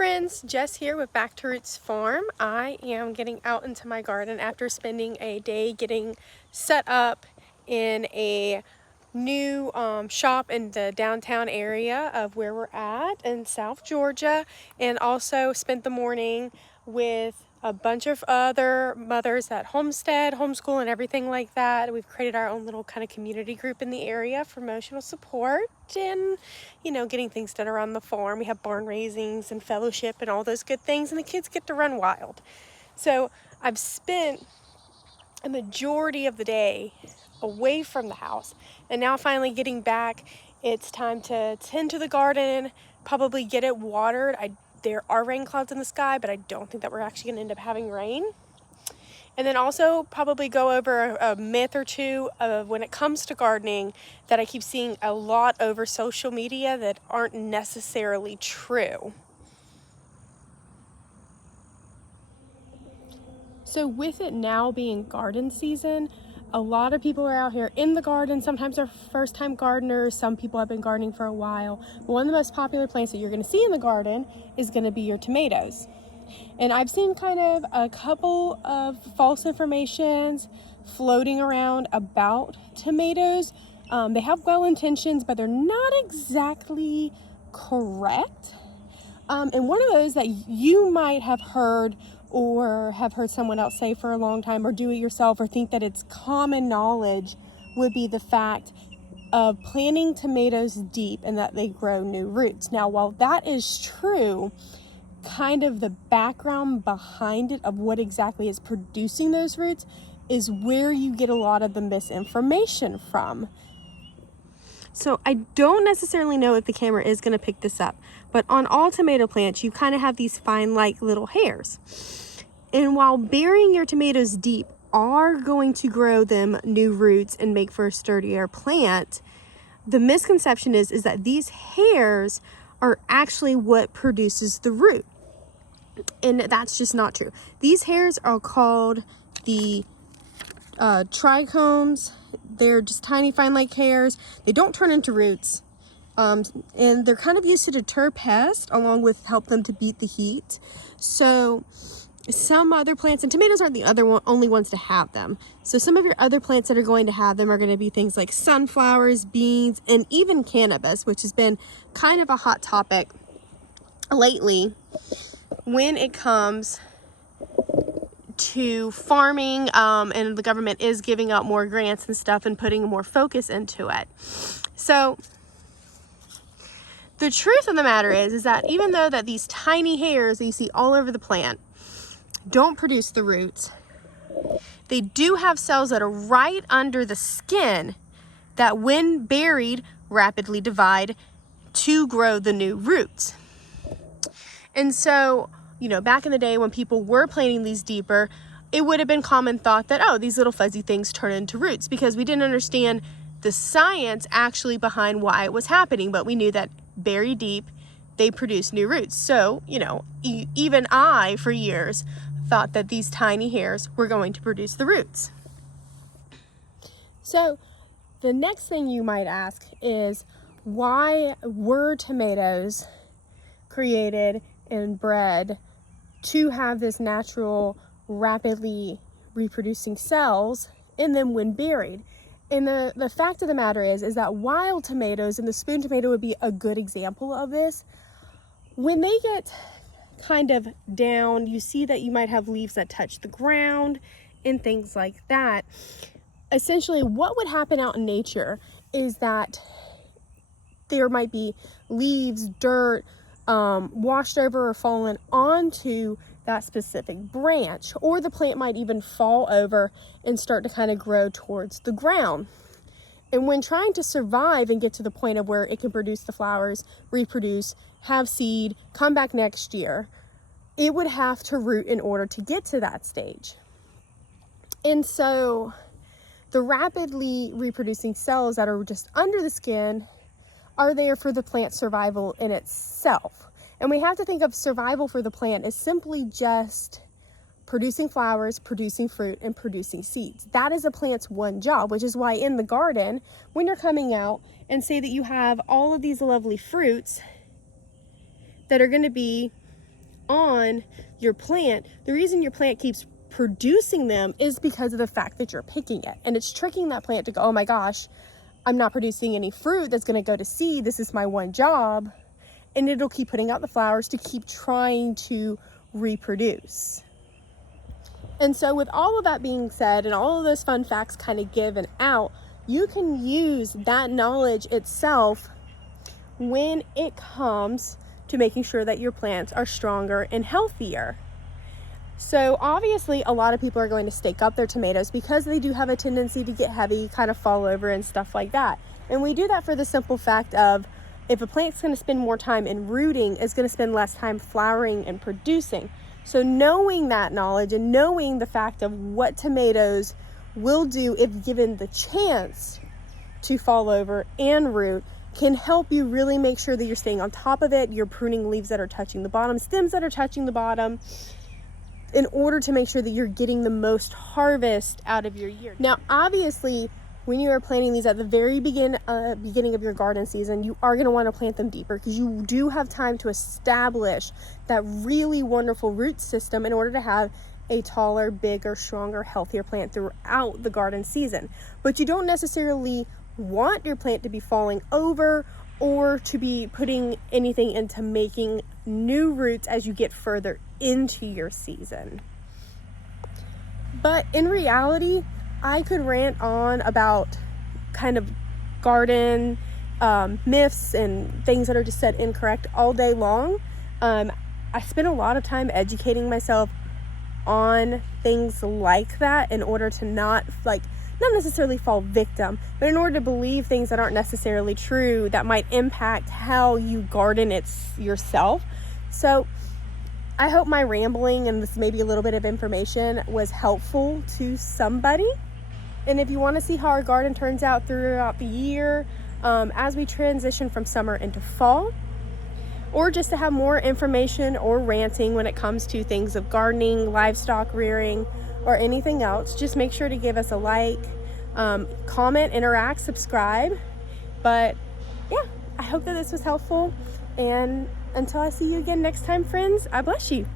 friends, Jess here with Back to Roots Farm. I am getting out into my garden after spending a day getting set up in a new shop in the downtown area of where we're at in South Georgia, and also spent the morning with a bunch of other mothers that homestead, homeschool, and everything like that. We've created our own little kind of community group in the area for emotional support and, you know, getting things done around the farm. We have barn raisings and fellowship and all those good things, and the kids get to run wild. So I've spent a majority of the day away from the house, and now finally getting back, it's time to tend to the garden, probably get it watered. There are rain clouds in the sky, but I don't think that we're actually going to end up having rain. And then also probably go over a myth or two of when it comes to gardening that I keep seeing a lot over social media that aren't necessarily true. So with it now being garden season, a lot of people are out here in the garden. Sometimes they're first-time gardeners. Some people have been gardening for a while. But one of the most popular plants that you're going to see in the garden is going to be your tomatoes. And I've seen kind of a couple of false informations floating around about tomatoes. They have well intentions, but they're not exactly correct. And one of those that you might have heard or have heard someone else say for a long time, or do it yourself, or think that it's common knowledge, would be the fact of planting tomatoes deep and that they grow new roots. Now, while that is true, kind of the background behind it of what exactly is producing those roots is where you get a lot of the misinformation from. So I don't necessarily know if the camera is going to pick this up, but on all tomato plants, you kind of have these fine like little hairs. And while burying your tomatoes deep are going to grow them new roots and make for a sturdier plant, the misconception is that these hairs are actually what produces the root. And that's just not true. These hairs are called the trichomes. They're just tiny fine like hairs. They don't turn into roots. And they're kind of used to deter pests along with help them to beat the heat. So some other plants, and tomatoes aren't the only ones to have them. So some of your other plants that are going to have them are going to be things like sunflowers, beans, and even cannabis, which has been kind of a hot topic lately when it comes to farming, and the government is giving out more grants and stuff and putting more focus into it. So the truth of the matter is that even though that these tiny hairs that you see all over the plant don't produce the roots, they do have cells that are right under the skin that, when buried, rapidly divide to grow the new roots. And so, you know, back in the day when people were planting these deeper, it would have been common thought that, oh, these little fuzzy things turn into roots, because we didn't understand the science actually behind why it was happening. But we knew that buried deep, they produce new roots. So, you know, even I, for years, thought that these tiny hairs were going to produce the roots. So the next thing you might ask is, why were tomatoes created and bred to have this natural, rapidly reproducing cells in them when buried? And the fact of the matter is that wild tomatoes, and the spoon tomato would be a good example of this, when they get kind of down, you see that you might have leaves that touch the ground and things like that. Essentially, what would happen out in nature is that there might be leaves, dirt, washed over or fallen onto that specific branch, or the plant might even fall over and start to kind of grow towards the ground. And when trying to survive and get to the point of where it can produce the flowers, reproduce, have seed, come back next year, it would have to root in order to get to that stage. And so the rapidly reproducing cells that are just under the skin are there for the plant's survival in itself. And we have to think of survival for the plant as simply just producing flowers, producing fruit, and producing seeds. That is a plant's one job, which is why in the garden, when you're coming out and say that you have all of these lovely fruits that are going to be on your plant, the reason your plant keeps producing them is because of the fact that you're picking it. And it's tricking that plant to go, oh my gosh, I'm not producing any fruit that's going to go to seed. This is my one job. And it'll keep putting out the flowers to keep trying to reproduce. And so with all of that being said and all of those fun facts kind of given out, you can use that knowledge itself when it comes to making sure that your plants are stronger and healthier. So obviously a lot of people are going to stake up their tomatoes because they do have a tendency to get heavy, kind of fall over and stuff like that. And we do that for the simple fact of, if a plant's going to spend more time in rooting, it's going to spend less time flowering and producing. So knowing that knowledge and knowing the fact of what tomatoes will do if given the chance to fall over and root can help you really make sure that you're staying on top of it. You're pruning leaves that are touching the bottom, stems that are touching the bottom, in order to make sure that you're getting the most harvest out of your year. Now, obviously, when you are planting these at the very beginning of your garden season, you are going to want to plant them deeper because you do have time to establish that really wonderful root system in order to have a taller, bigger, stronger, healthier plant throughout the garden season. But you don't necessarily want your plant to be falling over or to be putting anything into making new roots as you get further into your season. But in reality, I could rant on about kind of garden myths and things that are just said incorrect all day long. I spend a lot of time educating myself on things like that in order to not necessarily fall victim, but in order to believe things that aren't necessarily true that might impact how you garden yourself. So I hope my rambling and this maybe a little bit of information was helpful to somebody. And if you want to see how our garden turns out throughout the year, as we transition from summer into fall, or just to have more information or ranting when it comes to things of gardening, livestock rearing, or anything else, just make sure to give us a like, comment, interact, subscribe. But yeah, I hope that this was helpful. And until I see you again next time, friends, I bless you.